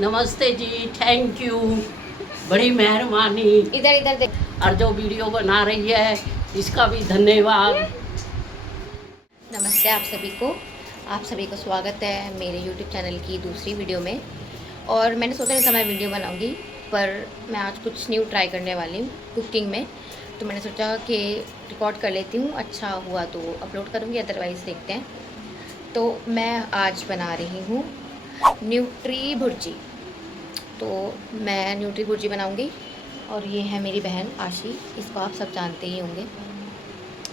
नमस्ते जी, thank you, बड़ी मेहरबानी। इधर इधर देख। और जो वीडियो बना रही है इसका भी धन्यवाद। नमस्ते आप सभी को स्वागत है मेरे YouTube चैनल की दूसरी वीडियो में। और मैंने सोचा नहीं था मैं वीडियो बनाऊंगी, पर मैं आज कुछ न्यू ट्राई करने वाली हूँ कुकिंग में। तो मैंने सोचा कि रिकॉर्ड कर लेती हूँ, अच्छा हुआ तो अपलोड करूँगी, अदरवाइज़ देखते हैं। तो मैं आज बना रही हूँ न्यूट्री भुर्जी। तो मैं न्यूट्री भुर्जी बनाऊंगी। और ये है मेरी बहन आशी, इसको आप सब जानते ही होंगे,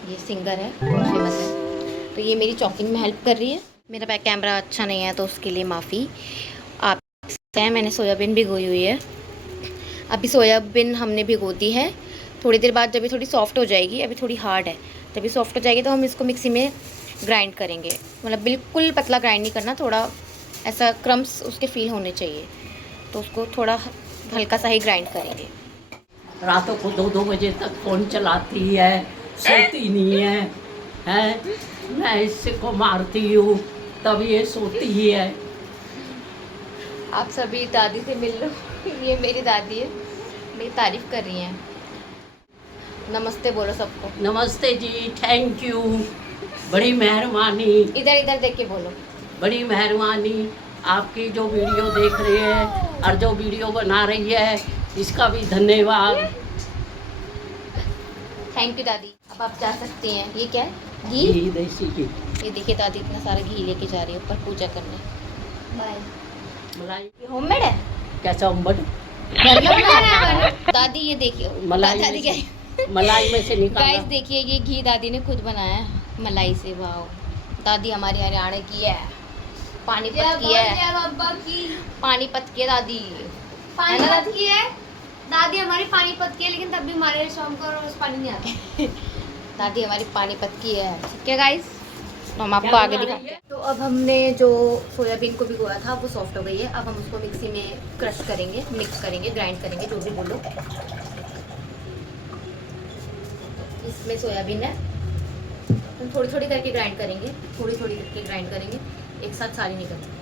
ये सिंगर है, बहुत फेमस है। तो ये मेरी चॉकिंग में हेल्प कर रही है। मेरा बैक कैमरा अच्छा नहीं है तो उसके लिए माफ़ी। आप सकते हैं मैंने सोयाबीन भिगोई हुई है। अभी सोयाबीन हमने भिगो दी है। थोड़ी देर बाद जब ये थोड़ी सॉफ्ट हो जाएगी, अभी थोड़ी हार्ड है, जब ये सॉफ्ट हो जाएगी तो हम इसको मिक्सी में ग्राइंड करेंगे। मतलब बिल्कुल पतला ग्राइंड नहीं करना, थोड़ा ऐसा क्रम्स उसके फील होने चाहिए, तो उसको थोड़ा हल्का सा ही ग्राइंड करेंगे। रातों को 2-2 बजे तक फ़ोन चलाती है, सोती नहीं है। मैं इससे को मारती हूँ तब ये सोती ही है। आप सभी दादी से मिल लो। ये मेरी दादी है, मेरी तारीफ़ कर रही हैं। नमस्ते बोलो सबको। नमस्ते जी, थैंक यू, बड़ी मेहरबानी। इधर इधर देख के बोलो। बड़ी मेहरबानी। आपकी जो वीडियो देख रहे हैं और जो वीडियो बना रही है इसका भी धन्यवाद। थैंक यू दादी। अब आप जा सकती हैं। ये क्या है? घी। घी, देसी घी। ये देखिए दादी इतना सारा घी लेके जा रही है ऊपर पूजा करने। बाय। मलाई ये होममेड है? कैसा उम्बट घर में बनाया है ना? दादी ये देखिए, मलाई दादी में क्या से, मलाई में से निकाला। गाइस देखिए, ये घी दादी ने खुद बनाया है मलाई से। वाह, दादी हमारी हरियाणा की है, पानीपत की है। पानीपत की है दादी। पानीपत की है दादी हमारी, पानीपत की है, लेकिन तब भी हमारे शाम को रोज पानी नहीं आता। दादी हमारी पानीपत की है। ठीक है गाइस, तो हम आपको आगे दिखाते हैं। तो अब हमने जो सोयाबीन को भिगोया था वो सॉफ्ट हो गई है। अब हम उसको मिक्सी में क्रश करेंगे, मिक्स करेंगे, ग्राइंड करेंगे, जो भी बोलो। इसमें सोयाबीन है, हम थोड़ी थोड़ी करके ग्राइंड करेंगे, थोड़ी थोड़ी करके ग्राइंड करेंगे, एक साथ सारी नहीं करेंगे।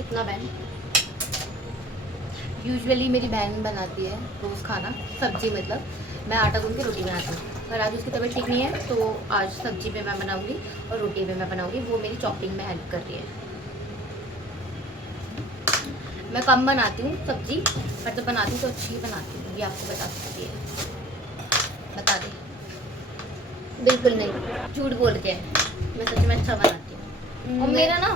इतना बहन यूजुअली मेरी बहन बनाती है रोज़ खाना, सब्जी मतलब। मैं आटा गूंद के रोटी बनाती हूँ, पर आज उसकी तबीयत ठीक नहीं है तो आज सब्जी पे मैं बनाऊंगी और रोटी पे मैं बनाऊंगी। वो मेरी चॉपिंग में हेल्प कर रही है। मैं कम बनाती हूँ सब्जी, पर जब बनाती हूँ तो अच्छी ही बनाती हूँ, ये आपको बता सकती है। बता दे। बिल्कुल नहीं, झूठ बोलते हैं, मैं सच में अच्छा बनाती हूँ। और मेरा ना,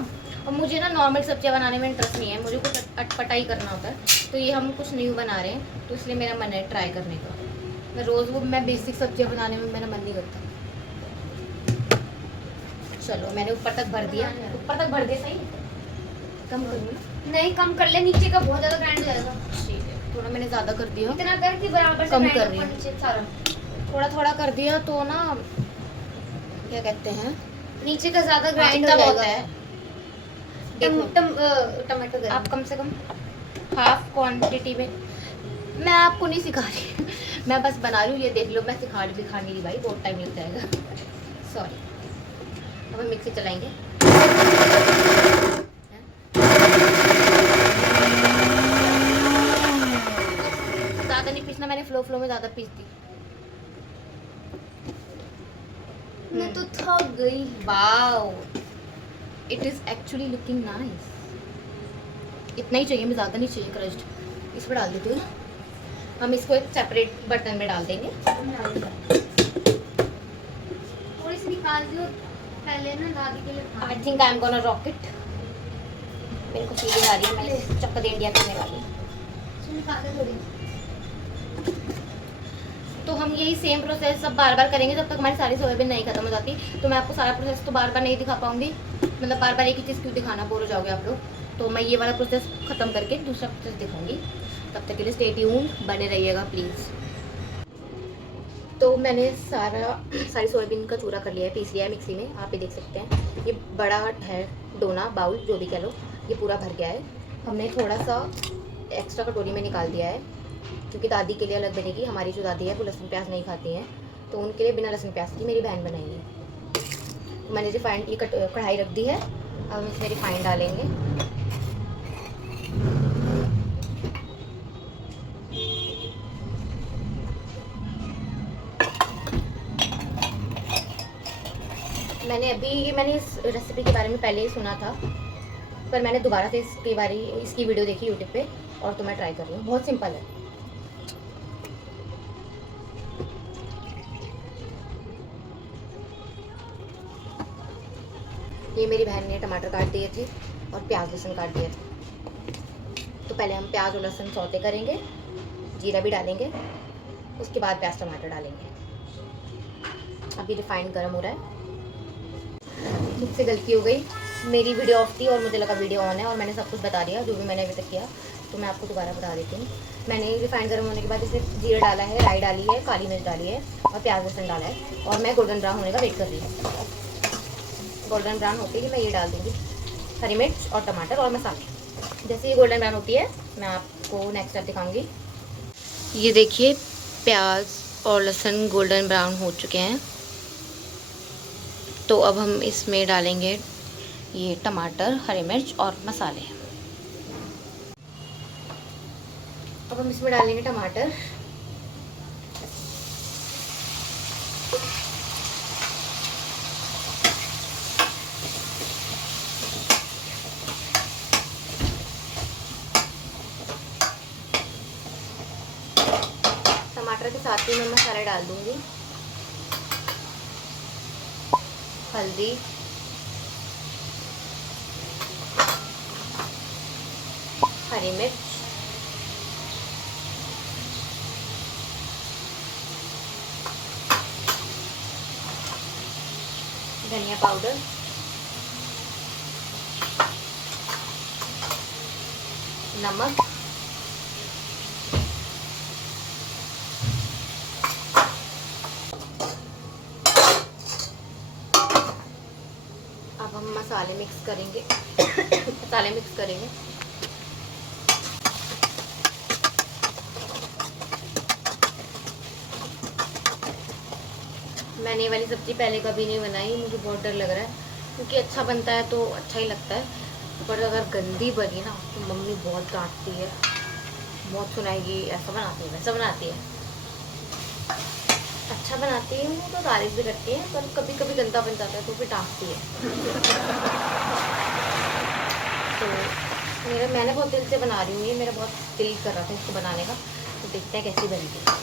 और मुझे ना नॉर्मल सब्जियाँ बनाने में इंटरेस्ट नहीं है, मुझे कुछ अटपटा ही करना होता है। तो ये हम कुछ न्यू बना रहे हैं तो इसलिए मेरा मन है ट्राई करने का। मैं रोज़ वो मैं बेसिक सब्जियाँ बनाने में मेरा मन नहीं करता। चलो मैंने ऊपर तक भर दिया, ऊपर तक भर दिया। सही कम करूँ? नहीं, कम कर ले, नीचे का बहुत ज्यादा ग्राइंड हो जाएगा। ठीक है, थोड़ा मैंने ज़्यादा कर दिया, इतना कर कि बराबर से कम grind कर हो रही हूँ। नीचे सारा। थोड़ा थोड़ा कर दिया तो ना, क्या कहते हैं, नीचे का ज्यादा ग्राइंड इतना हो बहुत जाएगा। है। देखो टमाटो दे। आप कम से कम हाफ क्वांटिटी में, मैं आपको नहीं सिखा रही मैं बस बना रही हूँ, ये देख लो। मैं सिखा नहीं रही भाई, बहुत टाइम लग जाएगा। सॉरी। अब हम मिक्सी चलाएंगे। ज़्यादा नहीं पीसना, मैंने फ्लो में ज़्यादा पीस दी। मैं तो थक गई। Wow, it is actually looking nice. इतना ही चाहिए, मैं ज़्यादा नहीं चाहिए क्रश्ड। इस पर डाल देती हूँ ना। हम इसको एक सेपरेट बर्तन में डाल देंगे। थोड़ी सी निकाल दियो पहले ना दादी के लिए। I think I am gonna rock it. मेरे को फीलिंग आ रही है मैं चक दे इंडिया करने वाली हूँ। निकाल दे थोड़ी। तो हम यही सेम प्रोसेस सब बार बार करेंगे जब तक हमारी सारी सोयाबीन नहीं खत्म हो जाती। तो मैं आपको सारा प्रोसेस तो बार बार नहीं दिखा पाऊंगी, मतलब बार बार एक ही चीज़ क्यों दिखाना, बोर हो जाओगे आप लोग। तो मैं ये वाला प्रोसेस ख़त्म करके दूसरा प्रोसेस दिखाऊंगी। तब तक के लिए स्टे ट्यून्ड, बने रहिएगा प्लीज़। तो मैंने सारी सोयाबीन का चूरा कर लिया है, पीस लिया है मिक्सी में, आप भी देख सकते हैं। ये बड़ा है डोना, बाउल जो भी कह लो, ये पूरा भर गया है। हमने थोड़ा सा एक्स्ट्रा कटोरी में निकाल दिया है क्योंकि दादी के लिए अलग बनेगी। हमारी जो दादी है वो लहसुन प्याज नहीं खाती हैं, तो उनके लिए बिना लहसुन प्याज की मेरी बहन बनाएगी। तो मैंने रिफाइंड ये कढ़ाई रख दी है। अब हम इसमें रिफाइंड डालेंगे। मैंने इस रेसिपी के बारे में पहले ही सुना था, पर मैंने दोबारा से इसकी वीडियो देखी यूट्यूब पे, और तो मैं ट्राई कर रही हूँ। बहुत सिंपल है। ये मेरी बहन ने टमाटर काट दिए थे और प्याज लहसुन काट दिए थे। तो पहले हम प्याज और लहसुन सौते करेंगे, जीरा भी डालेंगे, उसके बाद प्याज टमाटर डालेंगे। अभी रिफाइंड गर्म हो रहा है। मुझसे गलती हो गई, मेरी वीडियो ऑफ थी और मुझे लगा वीडियो ऑन है, और मैंने सब कुछ बता दिया जो भी मैंने अभी तक किया। तो मैं आपको दोबारा बता देती हूँ। मैंने रिफाइंड गर्म होने के बाद इसमें जीरा डाला है, राई डाली है, काली मिर्च डाली है और प्याज लहसुन डाला है, और मैं गोल्डन ब्राउन होने का वेट कर रही हूँ। गोल्डन ब्राउन होती है मैं ये डाल दूँगी हरी मिर्च और टमाटर और मसाले। जैसे ये गोल्डन ब्राउन होती है मैं आपको नेक्स्ट स्टेप दिखाऊंगी। ये देखिए प्याज और लहसुन गोल्डन ब्राउन हो चुके हैं। तो अब हम इसमें डालेंगे ये टमाटर, हरी मिर्च और मसाले। अब हम इसमें डालेंगे टमाटर, टमाटर के साथ ही मैं मसाले डाल दूंगी। हल्दी, हरी मिर्च, धनिया पाउडर, नमक, अब हम मसाले मिक्स करेंगे मसाले मिक्स करेंगे। मैंने ये वाली सब्ज़ी पहले कभी नहीं बनाई, मुझे बहुत डर लग रहा है, क्योंकि अच्छा बनता है तो अच्छा ही लगता है, पर अगर गंदी बनी ना तो मम्मी बहुत डांटती है, बहुत सुनाएगी, ऐसा बनाती है वैसा बनाती है। अच्छा बनाती हूँ तो तारीफ भी करती है, पर कभी कभी गंदा बन जाता है तो फिर डांटती है। तो मैंने बहुत दिल से बना रही हूँ, ये मेरा बहुत दिल कर रहा था इसको बनाने का, तो देखते हैं कैसी बनती है।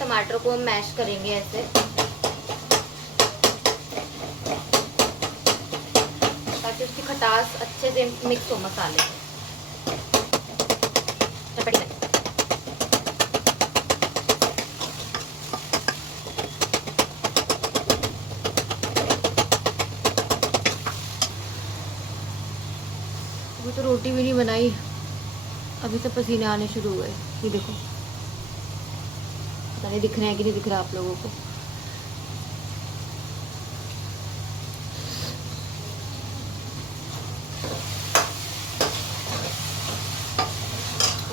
टमाटर को हम मैश करेंगे ऐसे, ताकि उसकी खटास अच्छे से मिक्स हो मसाले में। अभी तो रोटी भी नहीं बनाई, अभी तो पसीने आने शुरू हुए। ये देखो, पता नहीं दिख रहा है कि नहीं दिख रहा आप लोगों को।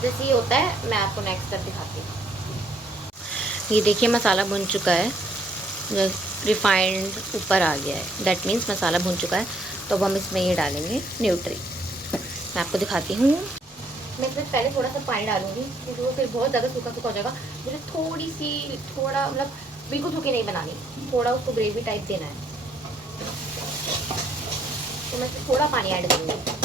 जैसे ये होता है मैं आपको नेक्स्ट स्टेप दिखाती हूँ। ये देखिए मसाला भुन चुका है, रिफाइंड ऊपर आ गया है, दैट मीन्स मसाला भुन चुका है। तो अब हम इसमें ये डालेंगे न्यूट्री। मैं आपको दिखाती हूँ। मैं इसमें पहले थोड़ा सा पानी डालूंगी, क्योंकि वो फिर बहुत ज़्यादा सूखा सूखा हो जाएगा। मुझे थोड़ा मतलब बिल्कुल सूखी नहीं बनानी, थोड़ा उसको ग्रेवी टाइप देना है, तो मैं थोड़ा पानी ऐड करूँगी।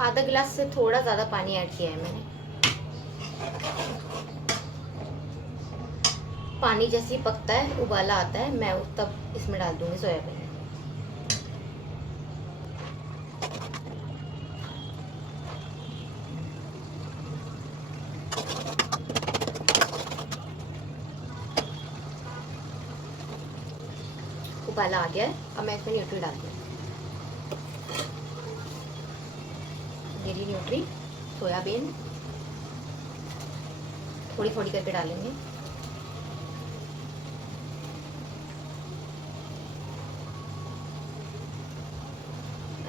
आधा गिलास से थोड़ा ज़्यादा पानी ऐड किया है मैंने। पानी जैसे ही पकता है, उबाला आता है, मैं तब इसमें डाल दूंगी सोयाबीन। उबाला आ गया है। अब मैं इसमें न्यूट्री डाल दूँ। ये रही न्यूट्री, सोयाबीन थोड़ी थोड़ी करके डालेंगे।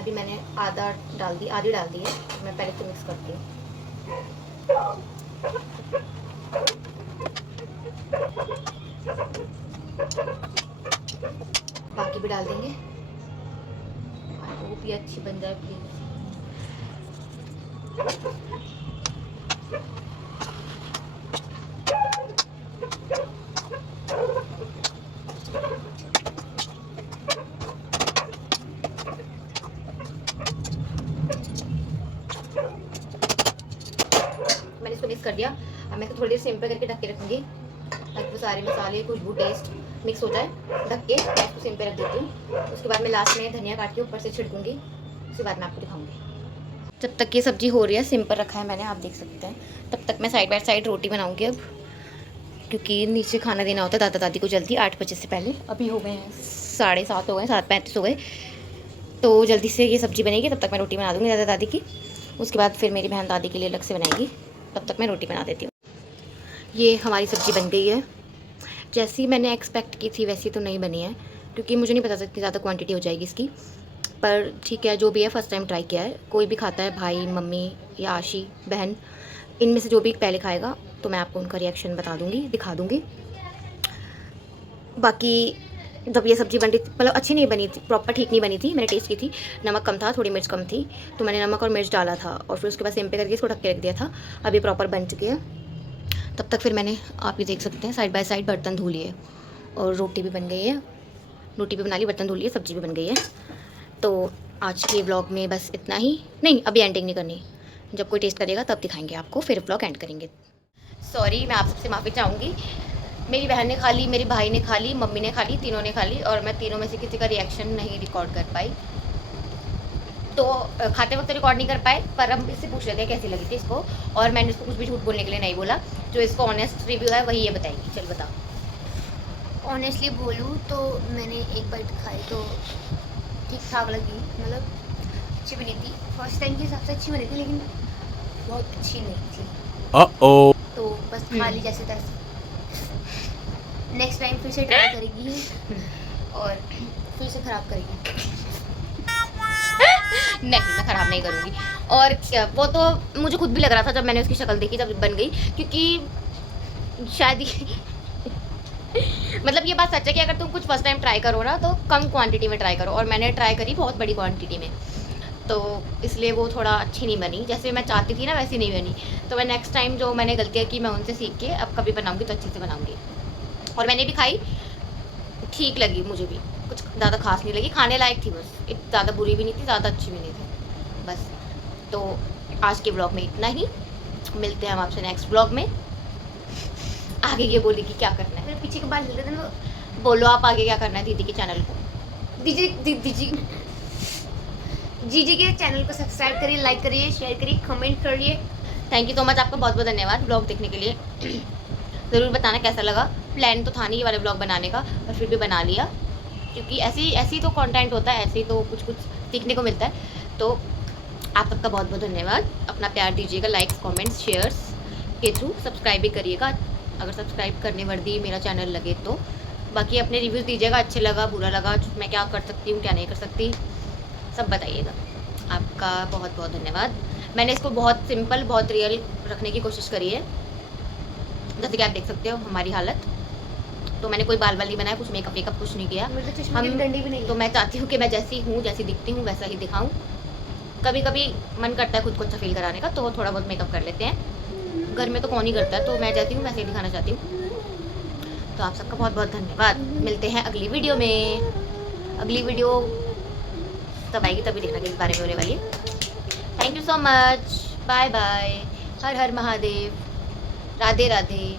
अभी मैंने आधी डाल दी है। मैं पहले से मिक्स करती हूँ। बाकी भी डाल देंगे, वो भी अच्छी बन जाए प्लीज। मैंने इसको मिक्स कर दिया। अब मैं इसको थोड़ी देर सिम पे करके ढक के रखूँगी ताकि वो सारे मसाले, खुशबू, टेस्ट मिक्स हो जाए। ढक के मैं इसको सिम पे रख देती हूँ। उसके बाद मैं लास्ट में धनिया काट के ऊपर से छिड़कूँगी। उसके बाद मैं आपको दिखाऊँगी। जब तक ये सब्ज़ी हो रही है, सिम पर रखा है मैंने, आप देख सकते हैं। तब तक मैं साइड बाय साइड रोटी बनाऊँगी अब, क्योंकि नीचे खाना देना होता है दादा दादी को जल्दी 8 बजे से पहले। अभी हो गए हैं 7:30 हो गए, 7:35 हो गए, तो जल्दी से ये सब्ज़ी बनेगी। तब तक मैं रोटी बना दूँगी दादा दादी की। उसके बाद फिर मेरी बहन दादी के लिए अलग से बनाएगी। तब तक मैं रोटी बना देती हूँ। ये हमारी सब्ज़ी बन गई है। जैसी मैंने एक्सपेक्ट की थी वैसी तो नहीं बनी है, क्योंकि मुझे नहीं पता था कि ज़्यादा क्वांटिटी हो जाएगी इसकी। पर ठीक है, जो भी है, फ़र्स्ट टाइम ट्राई किया है। कोई भी खाता है, भाई, मम्मी या आशी, बहन, इनमें से जो भी पहले खाएगा तो मैं आपको उनका रिएक्शन बता दूँगी, दिखा दूँगी। बाकी जब ये सब्ज़ी बन रही थी, मतलब अच्छी नहीं बनी थी, प्रॉपर ठीक नहीं बनी थी। मैंने टेस्ट की थी, नमक कम था, थोड़ी मिर्च कम थी, तो मैंने नमक और मिर्च डाला था और फिर उसके बाद सिम पे करके इसको ढक के रख दिया था। अब ये प्रॉपर बन चुकी है। तब तक फिर मैंने, आप ये देख सकते हैं, साइड बाय साइड बर्तन धो लिए और रोटी भी बन गई है। रोटी भी बना ली, बर्तन धो लिए, सब्ज़ी भी बन गई है। तो आज के व्लॉग में बस इतना ही। नहीं, अभी एंडिंग नहीं करनी, जब कोई टेस्ट करेगा तब दिखाएंगे आपको, फिर व्लॉग एंड करेंगे। सॉरी, मैं आप सबसे माफ़ी चाहूँगी। मेरी बहन ने खा ली, मेरे भाई ने खा ली, मम्मी ने खा ली, तीनों ने खा ली, और मैं तीनों में से किसी का रिएक्शन नहीं रिकॉर्ड कर पाई। तो खाते वक्त रिकॉर्ड नहीं कर पाए, पर हम इससे पूछ लेते हैं कैसी लगी थी इसको। और मैंने इसको कुछ भी झूठ बोलने के लिए नहीं बोला। जो इसको ऑनेस्ट रिव्यू है वही ये बताएगी। चल बताओ। ऑनेस्टली बोलूँ तो मैंने एक बाइट खाई तो ठीक ठाक लगी, मतलब अच्छी बनी थी। फर्स्ट टाइम के हिसाब से अच्छी बनी थी, लेकिन बहुत अच्छी नहीं थी। तो बस खा ली जैसे तैसे। नेक्स्ट टाइम फिर से ट्राई करेगी और फिर से ख़राब करेगी। नहीं, मैं ख़राब नहीं करूँगी। और वो तो मुझे खुद भी लग रहा था जब मैंने उसकी शक्ल देखी, जब बन गई, क्योंकि शायद मतलब ये बात सच है कि अगर तुम कुछ फर्स्ट टाइम ट्राई करो ना, तो कम क्वांटिटी में ट्राई करो। और मैंने ट्राई करी बहुत बड़ी क्वांटिटी में, तो इसलिए वो थोड़ा अच्छी नहीं बनी। जैसे मैं चाहती थी ना वैसी नहीं बनी। तो मैं नेक्स्ट टाइम जो मैंने गलतियाँ की, मैं उनसे सीख के अब कभी बनाऊँगी तो अच्छे से बनाऊँगी। और मैंने भी खाई, ठीक लगी मुझे भी, कुछ ज़्यादा खास नहीं लगी, खाने लायक थी बस। ज़्यादा बुरी भी नहीं थी, ज़्यादा अच्छी भी नहीं थी बस। तो आज के ब्लॉग में इतना ही। मिलते हैं हम आपसे नेक्स्ट ब्लॉग में। आगे ये बोली कि क्या करना है, मेरे पीछे के बाल हिल रहे थे ना। बोलो आप आगे क्या करना है दीदी के चैनल को। जीजी के चैनल को सब्सक्राइब करिए, लाइक करिए, शेयर करिए, कमेंट करिए। थैंक यू सो मच, आपका बहुत बहुत धन्यवाद ब्लॉग देखने के लिए। ज़रूर बताना कैसा लगा। प्लान तो था नहीं ये वाले ब्लॉग बनाने का, पर फिर भी बना लिया, क्योंकि ऐसी तो कंटेंट होता है, ऐसे ही तो कुछ कुछ सीखने को मिलता है। तो आप सबका बहुत बहुत धन्यवाद। अपना प्यार दीजिएगा, लाइक्स, कमेंट्स, शेयर्स के थ्रू। सब्सक्राइब भी करिएगा अगर सब्सक्राइब करने वर्दी मेरा चैनल लगे तो। बाकी अपने रिव्यूज़ दीजिएगा, अच्छे लगा, बुरा लगा, मैं क्या कर सकती हूँ, क्या नहीं कर सकती, सब बताइएगा। आपका बहुत बहुत धन्यवाद। मैंने इसको बहुत सिंपल, बहुत रियल रखने की कोशिश करी है। जैसे कि आप देख सकते हो हमारी हालत। तो मैंने कोई बाल नहीं बनाया, कुछ मेकअप वेकअप कुछ नहीं किया। मेरे तो चश्मे की डंडी भी नहीं तो मैं चाहती हूँ कि मैं जैसी हूँ, जैसी दिखती हूँ, वैसा ही दिखाऊँ। कभी कभी मन करता है खुद को अच्छा फील कराने का, तो थोड़ा बहुत मेकअप कर लेते हैं। घर में तो कौन ही करता है, तो मैं जैसी हूँ वैसे ही दिखाना चाहती हूँ। तो आप सबका बहुत बहुत धन्यवाद। मिलते हैं अगली वीडियो में। अगली वीडियो तब आएगी, तभी देखना किस बारे में होने वाली है। Thank you so much, bye bye, Har Har Mahadev, Radhe Radhe.